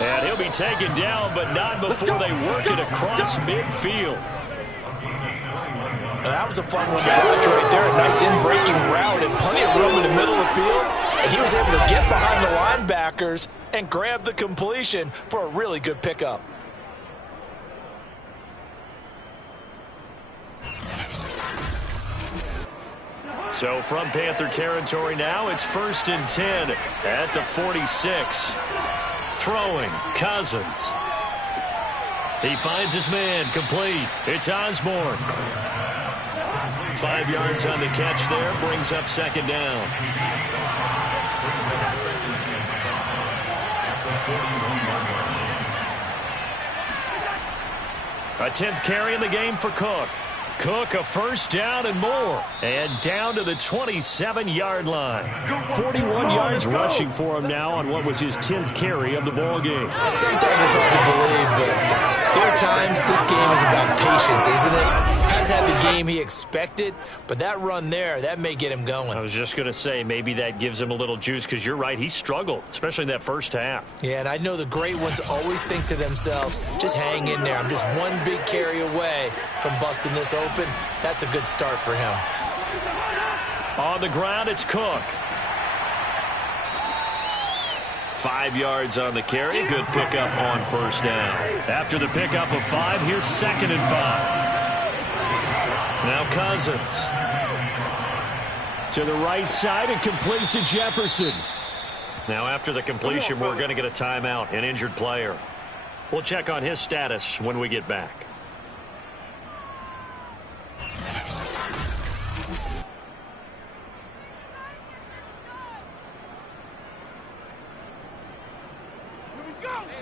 And he'll be taken down, but not before they work it across midfield. That was a fun one to watch right there. A nice in-breaking route and plenty of room in the middle of the field, and he was able to get behind the linebackers and grab the completion for a really good pickup. So from Panther territory now, it's 1st and 10 at the 46. Throwing, Cousins. He finds his man, complete. It's Osborne. 5 yards on the catch there, brings up 2nd down. A 10th carry in the game for Cook. Cook, a 1st down and more. And down to the 27-yard line. 41 yards rushing for him now on what was his 10th carry of the ball game. Sometimes it's hard to believe, but there are times this game is about patience, isn't it? Has had the game he expected, but that run there, that may get him going. I was just going to say, maybe that gives him a little juice, because you're right, he struggled, especially in that first half. Yeah, and I know the great ones always think to themselves, just hang in there. I'm just one big carry away from busting this open. That's a good start for him. On the ground, it's Cook. 5 yards on the carry. Good pickup on 1st down. After the pickup of 5, here's 2nd and 5. Now Cousins. To the right side and complete to Jefferson. Now after the completion, we're going to get a timeout, an injured player. We'll check on his status when we get back.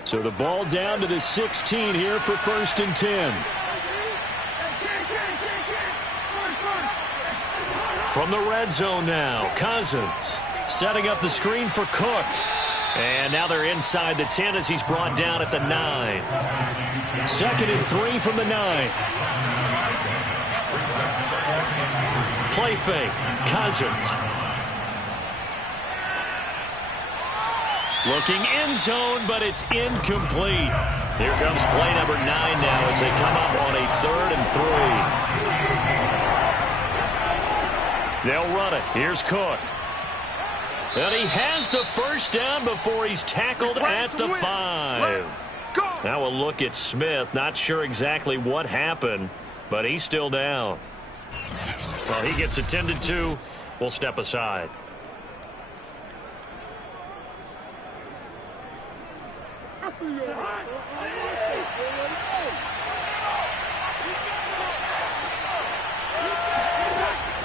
So the ball down to the 16 here for 1st and 10. From the red zone now, Cousins setting up the screen for Cook. And now they're inside the 10 as he's brought down at the 9. 2nd and 3 from the 9. Play fake, Cousins. Looking end zone, but it's incomplete. Here comes play number 9 now as they come up on a 3rd and 3. They'll run it. Here's Cook. And he has the 1st down before he's tackled at the 5. Now a look at Smith. Not sure exactly what happened, but he's still down. Well, he gets attended to. We'll step aside.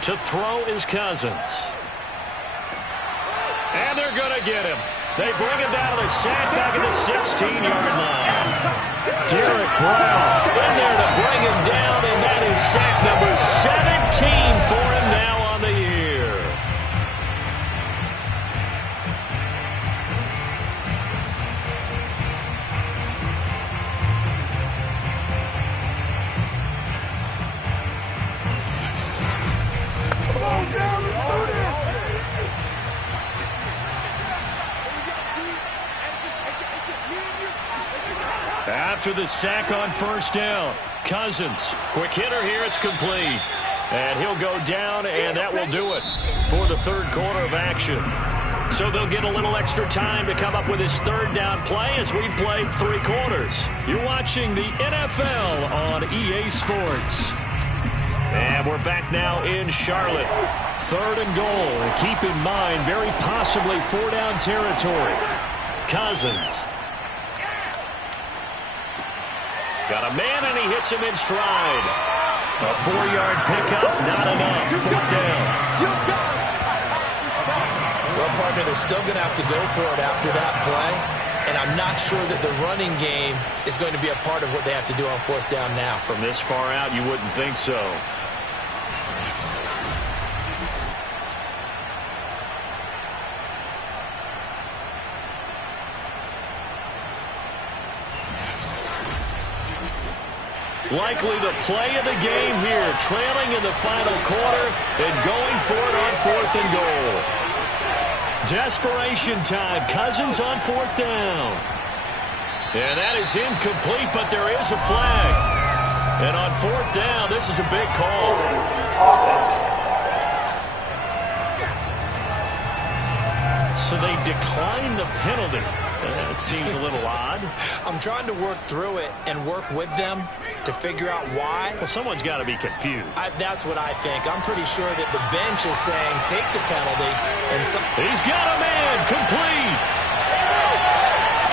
To throw is Cousins. And they're going to get him. They bring him down to the sack back at the 16-yard line. Derek Brown in there to bring him down, and that is sack number 17 for him now on the year. After the sack on 1st down, Cousins, quick hitter here, it's complete. And he'll go down, and that will do it for the 3rd quarter of action. So they'll get a little extra time to come up with his 3rd down play as we've played 3 quarters. You're watching the NFL on EA Sports. And we're back now in Charlotte. 3rd and goal, and keep in mind, very possibly 4-down territory. Cousins. Got a man, and he hits him in stride. A 4-yard pickup, not enough. 4th down. Well, partner, they're still going to have to go for it after that play. And I'm not sure that the running game is going to be a part of what they have to do on 4th down now. From this far out, you wouldn't think so. Likely the play of the game here, trailing in the final quarter and going for it on 4th and goal. Desperation time. Cousins on 4th down. And that is incomplete, but there is a flag. And on 4th down, this is a big call. So they declined the penalty. That seems a little odd. I'm trying to work through it and work with them to figure out why. Well, someone's got to be confused. That's what I think. I'm pretty sure that the bench is saying take the penalty. And he's got a man. Complete.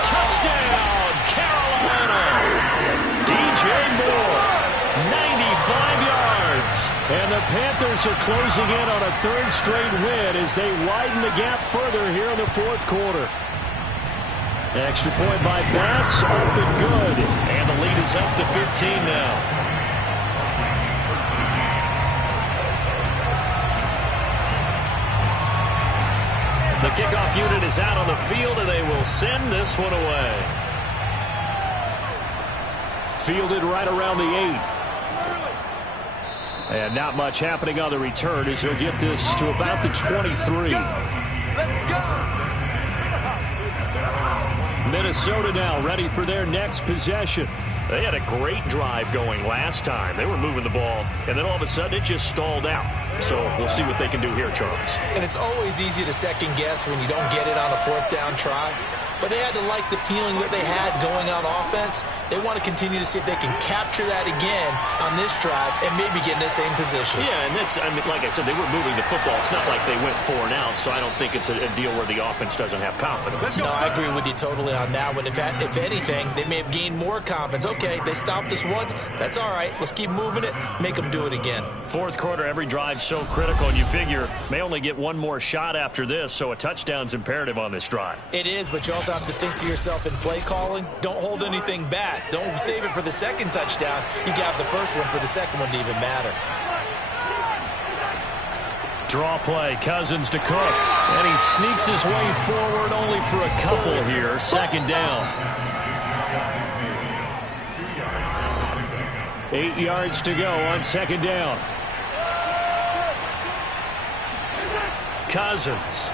Touchdown, Carolina. DJ Moore, 95 yards. And the Panthers are closing in on a third straight win as they widen the gap further here in the fourth quarter. Extra point by Bass, up and good. And the lead is up to 15 now. The kickoff unit is out on the field, and they will send this one away. Fielded right around the 8. And not much happening on the return as he'll get this to about the 23. Let's go! Minnesota now ready for their next possession. They had a great drive going last time. They were moving the ball, and then all of a sudden it just stalled out. So we'll see what they can do here, Charles. And it's always easy to second guess when you don't get it on a fourth down try. But they had to like the feeling that they had going on offense. They want to continue to see if they can capture that again on this drive and maybe get in the same position. Yeah, and that's, I mean, like I said, they were moving the football. It's not like they went 4 and out, so I don't think it's a deal where the offense doesn't have confidence. No, I agree with you totally on that one. If anything, they may have gained more confidence. Okay, they stopped us once. That's all right. Let's keep moving it. Make them do it again. Fourth quarter, every drive's so critical, and you figure may only get one more shot after this, so a touchdown's imperative on this drive. It is, but you also have to think to yourself in play calling, don't hold anything back. Don't save it for the second touchdown. You got the first one for the second one to even matter. Draw play, Cousins to Cook, and he sneaks his way forward only for a couple here. Second down. 8 yards to go on second down. Cousins.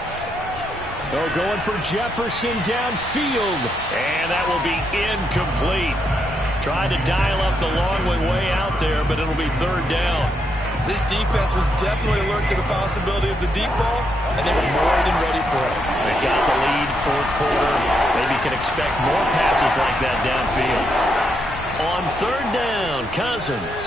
Oh, going for Jefferson downfield. And that will be incomplete. Tried to dial up the long way out there, but it'll be third down. This defense was definitely alert to the possibility of the deep ball, and they were more than ready for it. They've got the lead, fourth quarter. Maybe can expect more passes like that downfield. On third down, Cousins.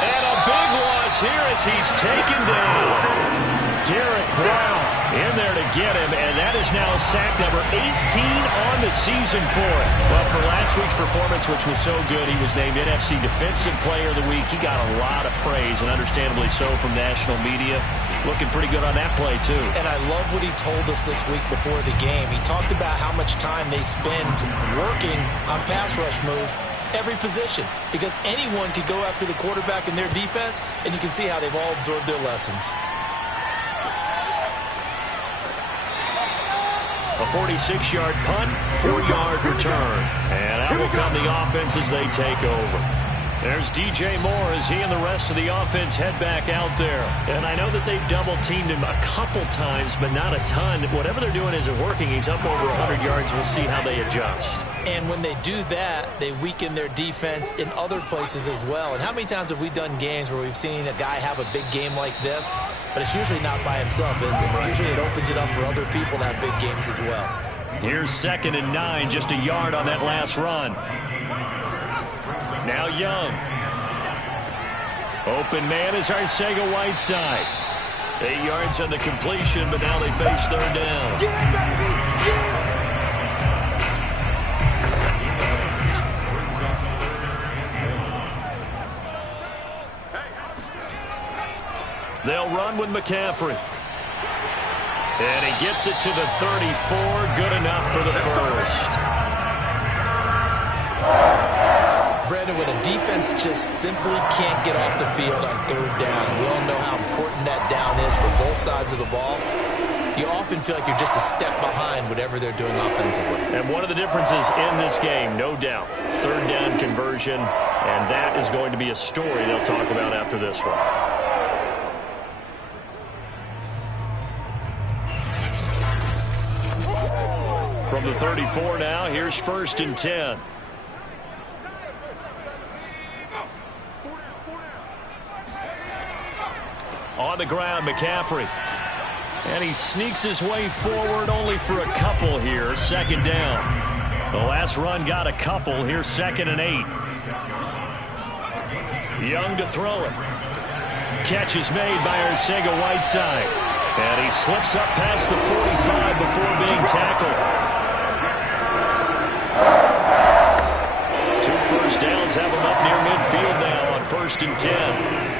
And a big loss here as he's taken down. Derek Brown in there to get him, and that is now sack number 18 on the season for him. Well, for last week's performance, which was so good, he was named NFC Defensive Player of the Week. He got a lot of praise, and understandably so, from national media. Looking pretty good on that play, too. And I love what he told us this week before the game. He talked about how much time they spend working on pass rush moves, every position, because anyone could go after the quarterback in their defense, and you can see how they've all absorbed their lessons. A 46-yard punt, 4-yard return. And that will come the offense as they take over. There's DJ Moore as he and the rest of the offense head back out there. And I know that they've double-teamed him a couple times, but not a ton. Whatever they're doing isn't working. He's up over 100 yards. We'll see how they adjust. And when they do that, they weaken their defense in other places as well. And how many times have we done games where we've seen a guy have a big game like this, but it's usually not by himself, is it? Usually it opens it up for other people to have big games as well. Here's 2nd and 9, just a yard on that last run. Now Young. Open man is Arcega-Whiteside. 8 yards on the completion, but now they face third down. Yeah, baby! Yeah! They'll run with McCaffrey. And he gets it to the 34. Good enough for the first. Brandon, when a defense just simply can't get off the field on third down, we all know how important that down is for both sides of the ball. You often feel like you're just a step behind whatever they're doing offensively. And one of the differences in this game, no doubt, third down conversion, and that is going to be a story they'll talk about after this one. From the 34 now, here's 1st and 10. On the ground, McCaffrey. And he sneaks his way forward only for a couple here. Second down. The last run got a couple. Here's 2nd and 8. Young to throw it. Catch is made by Arcega-Whiteside. And he slips up past the 45 before being tackled. 2 first downs have him up near midfield now on 1st and 10.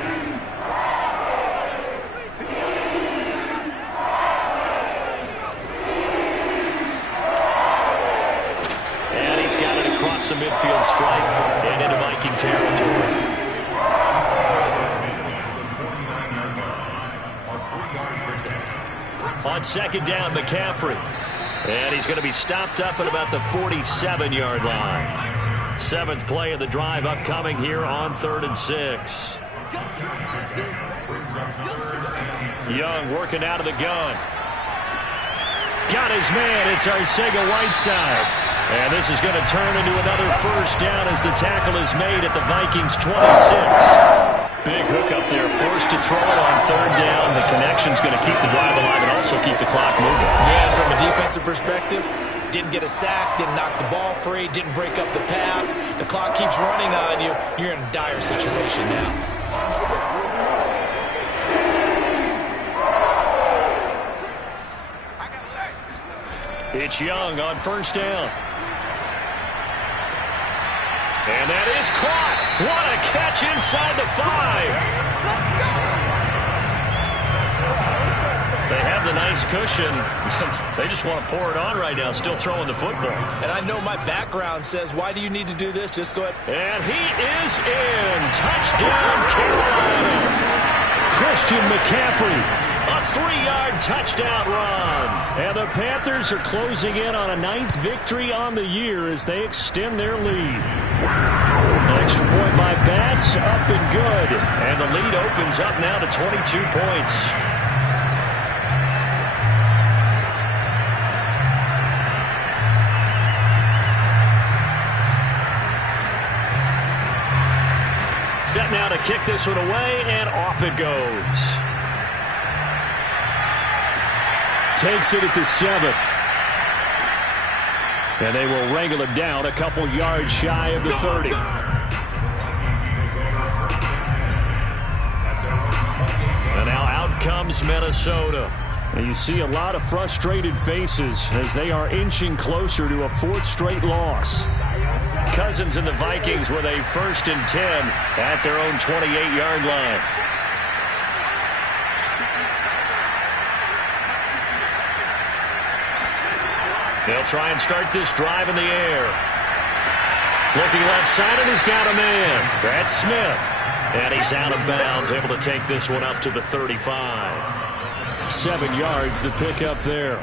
The midfield stripe and into Viking territory. On 2nd down, McCaffrey. And he's going to be stopped up at about the 47-yard line. 7th play of the drive upcoming here on 3rd and 6. Young working out of the gun. Got his man. It's Arcega-Whiteside. And this is going to turn into another first down as the tackle is made at the Vikings' 26. Big hook up there, forced to throw it on 3rd down. The connection's going to keep the drive alive and also keep the clock moving. Yeah, from a defensive perspective, didn't get a sack, didn't knock the ball free, didn't break up the pass. The clock keeps running on you. You're in a dire situation now. It's Young on 1st down. And that is caught. What a catch inside the 5. They have the nice cushion. They just want to pour it on right now, still throwing the football. And I know my background says, why do you need to do this? Just go ahead. And he is in. Touchdown, Carolina. Christian McCaffrey. A 3-yard touchdown run. And the Panthers are closing in on a 9th victory on the year as they extend their lead. Extra point by Bass, up and good. And the lead opens up now to 22 points. Set now to kick this one away, and off it goes. Takes it at the 7. And they will wrangle it down a couple yards shy of the 30. And now out comes Minnesota. And you see a lot of frustrated faces as they are inching closer to a 4th straight loss. Cousins and the Vikings with a 1st and 10 at their own 28-yard line. They'll try and start this drive in the air. Looking left side, and he's got a man. That's Smith. And he's out of bounds, able to take this one up to the 35. 7 yards to pick up there.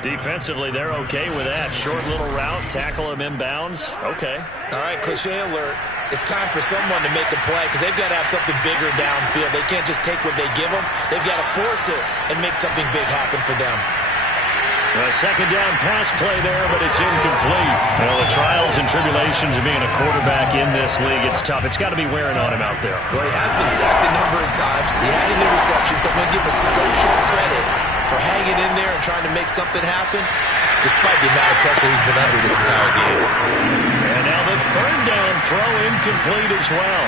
Defensively, they're okay with that. Short little route, tackle him inbounds. Okay. All right, cliche alert. It's time for someone to make a play because they've got to have something bigger downfield. They can't just take what they give them. They've got to force it and make something big happen for them. A 2nd down pass play there, but it's incomplete. Well, the trials and tribulations of being a quarterback in this league, it's tough. It's got to be wearing on him out there. Well, he has been sacked a number of times. He had an interception, so I'm going to give a Scotia credit for hanging in there and trying to make something happen, despite the amount of pressure he's been under this entire game. And now the 3rd down throw incomplete as well.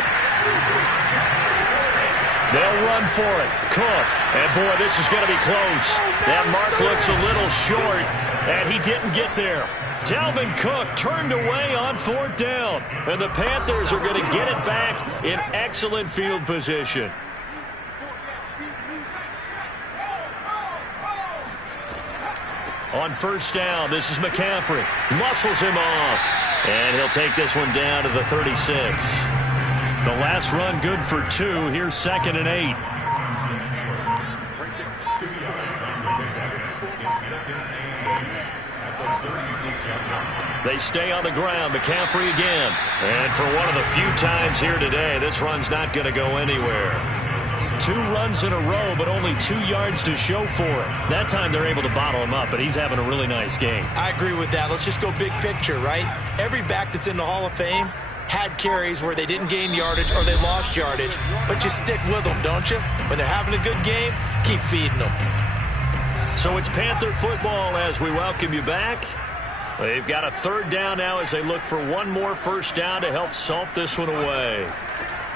They'll run for it. Cook. And, boy, this is going to be close. That mark looks a little short, and he didn't get there. Dalvin Cook turned away on 4th down, and the Panthers are going to get it back in excellent field position. On 1st down, this is McCaffrey. Muscles him off, and he'll take this one down to the 36. The last run good for 2. Here's 2nd and 8. They stay on the ground. McCaffrey again. And for one of the few times here today, this run's not going to go anywhere. 2 runs in a row, but only 2 yards to show for it. That time they're able to bottle him up, but he's having a really nice game. I agree with that. Let's just go big picture, right? Every back that's in the Hall of Fame had carries where they didn't gain yardage or they lost yardage, but you stick with them, don't you? When they're having a good game, keep feeding them. So it's Panther football as we welcome you back. They've got a third down now as they look for one more first down to help salt this one away.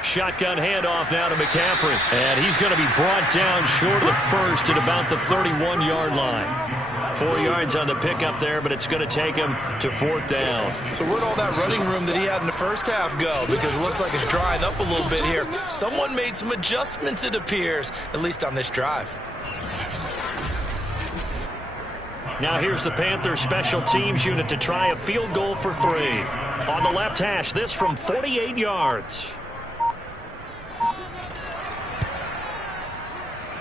Shotgun handoff now to McCaffrey. And he's going to be brought down short of the first at about the 31-yard line. 4 yards on the pickup there, but it's going to take him to fourth down. So where'd all that running room that he had in the first half go? Because it looks like it's drying up a little bit here. Someone made some adjustments, it appears, at least on this drive. Now here's the Panther special teams unit to try a field goal for 3. On the left hash, this from 48 yards.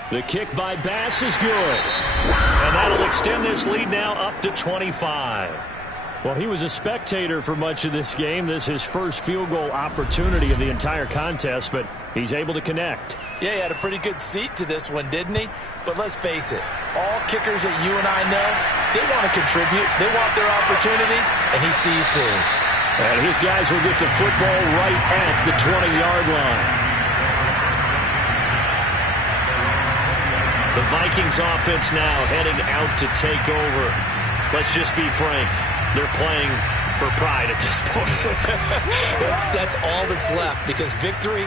The kick by Bass is good. And that'll extend this lead now up to 25. Well, he was a spectator for much of this game. This is his first field goal opportunity of the entire contest, but he's able to connect. Yeah, he had a pretty good seat to this one, didn't he? But let's face it, all kickers that you and I know, they want to contribute. They want their opportunity, and he seized his. And his guys will get the football right at the 20-yard line. The Vikings offense now heading out to take over. Let's just be frank. They're playing for pride at this point. That's all that's left, because victory,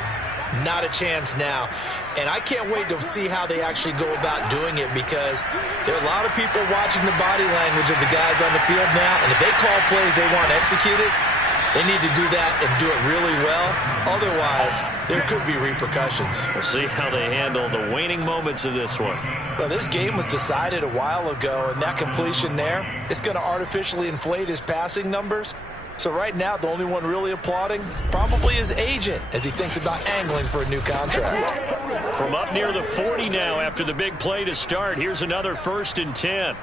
not a chance now. And I can't wait to see how they actually go about doing it, because there are a lot of people watching the body language of the guys on the field now, and if they call plays they want executed, they need to do that and do it really well. Otherwise, there could be repercussions. We'll see how they handle the waning moments of this one. Well, this game was decided a while ago, and that completion there, it's going to artificially inflate his passing numbers. So right now, the only one really applauding probably his agent as he thinks about angling for a new contract. From up near the 40 now after the big play to start, here's another 1st and 10.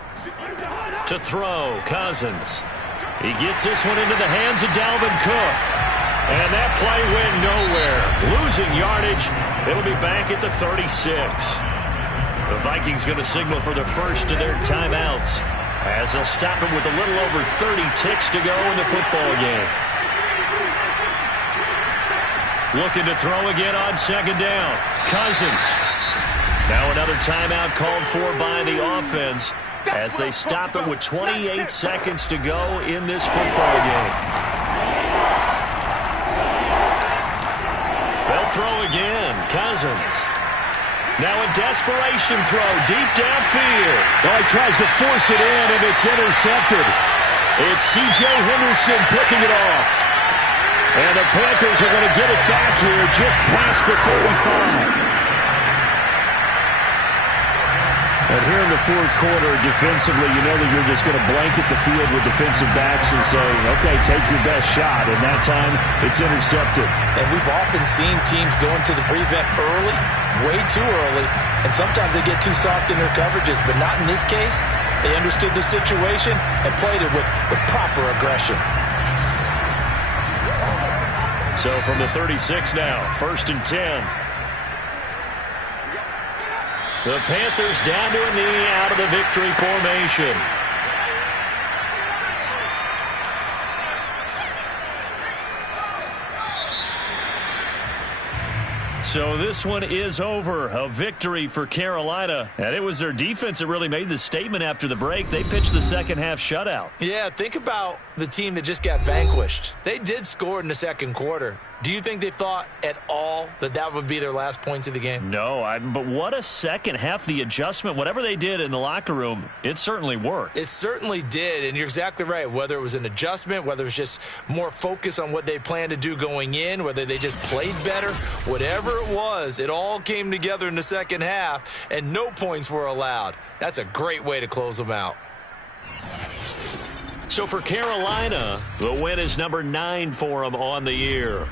To throw, Cousins. He gets this one into the hands of Dalvin Cook. And that play went nowhere. Losing yardage. It'll be back at the 36. The Vikings going to signal for the first of their timeouts, as they'll stop him with a little over 30 ticks to go in the football game. Looking to throw again on 2nd down. Cousins. Now another timeout called for by the offense, as they stop it with 28 seconds to go in this football game. They'll throw again. Cousins. Now a desperation throw deep downfield. Well, he tries to force it in, and it's intercepted. It's C.J. Henderson picking it off. And the Panthers are going to get it back here just past the 35. And here in the fourth quarter, defensively, you know that you're just going to blanket the field with defensive backs and say, okay, take your best shot. And that time, it's intercepted. And we've often seen teams go into the prevent early, way too early, and sometimes they get too soft in their coverages, but not in this case. They understood the situation and played it with the proper aggression. So from the 36 now, 1st and 10. The Panthers down to a knee out of the victory formation. So this one is over. A victory for Carolina. And it was their defense that really made the statement after the break. They pitched the second half shutout. Yeah, think about the team that just got vanquished. They did score in the second quarter. Do you think they thought at all that that would be their last points of the game? No, but what a second half. The adjustment, whatever they did in the locker room, it certainly worked. It certainly did, and you're exactly right. Whether it was an adjustment, whether it was just more focus on what they planned to do going in, whether they just played better, whatever it was, it all came together in the second half, and no points were allowed. That's a great way to close them out. So for Carolina, the win is number 9 for them on the year.